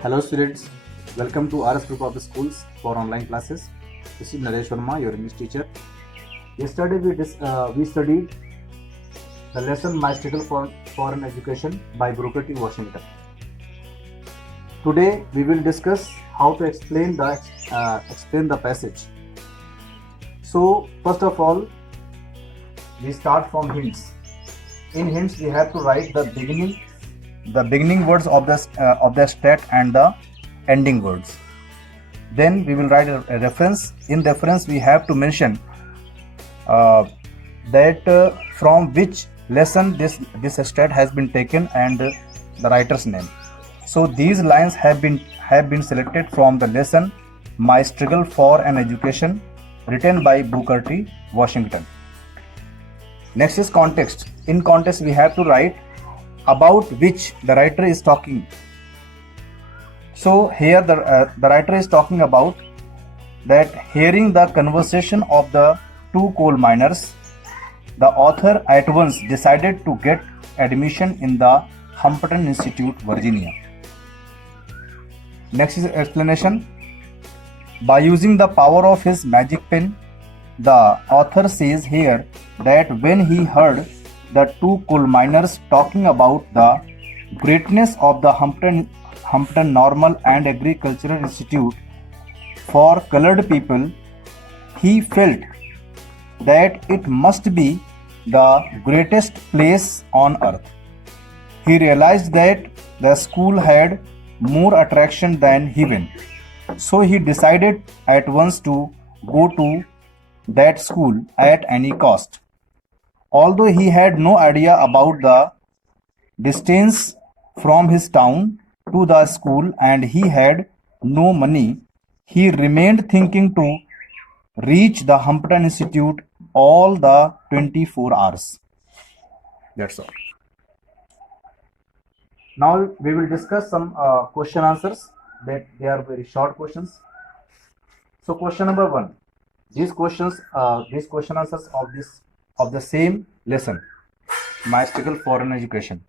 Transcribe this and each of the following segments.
Hello students, welcome to RS Group of Schools for online classes. This is Naresh Sharma, your English teacher. Yesterday we studied the lesson My Struggle for Foreign Education by Booker T. Washington. Today we will discuss how to explain the passage. So first of all, we start from hints. In hints, we have to write the beginning words of the stat and the ending words. Then we will write a reference. In reference, we have to mention that from which lesson this stat has been taken and the writer's name. So these lines have been selected from the lesson My Struggle for an Education, written by Booker T. Washington. Next is context. In context, we have to write about which the writer is talking. So here the writer is talking about that hearing the conversation of the two coal miners, the author at once decided to get admission in the Hampton Institute, Virginia. Next is explanation. By using the power of his magic pen, the author says here that when he heard the two coal miners talking about the greatness of the Hampton Normal and Agricultural Institute for colored people, he felt that it must be the greatest place on earth. He realized that the school had more attraction than heaven, so he decided at once to go to that school at any cost. Although he had no idea about the distance from his town to the school and he had no money, he remained thinking to reach the Hampton Institute all the 24 hours. That's all. Now we will discuss some question answers. That they are very short questions. So question number 1. These question answers of the same lesson, My Struggle for an Education.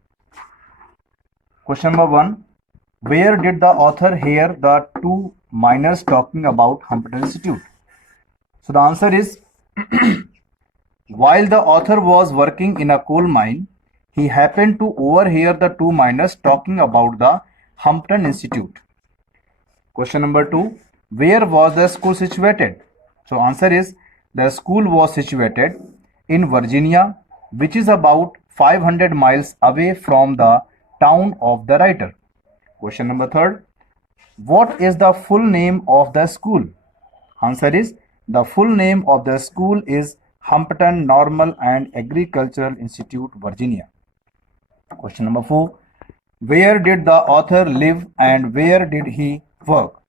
Question number 1. Where did the author hear the two miners talking about Hampton Institute? So the answer is while the author was working in a coal mine, he happened to overhear the two miners talking about the Hampton Institute. Question number 2. Where was the school situated? So answer is the school was situated in Virginia, which is about 500 miles away from the town of the writer. Question number 3. What is the full name of the school? Answer is the full name of the school is Hampton Normal and Agricultural Institute, Virginia. Question number 4. Where did the author live and where did he work?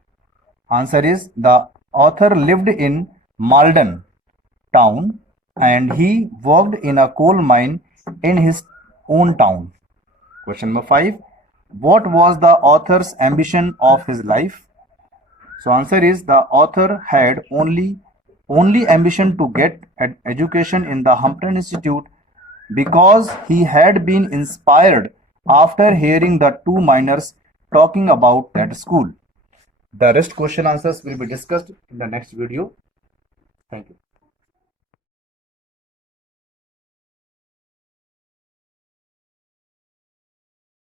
Answer is the author lived in Malden town and he worked in a coal mine in his own town. Question number 5. What was the author's ambition of his life? So answer is the author had only ambition to get an education in the Hampton Institute because he had been inspired after hearing the two miners talking about that school. The rest question answers will be discussed in the next video. Thank you.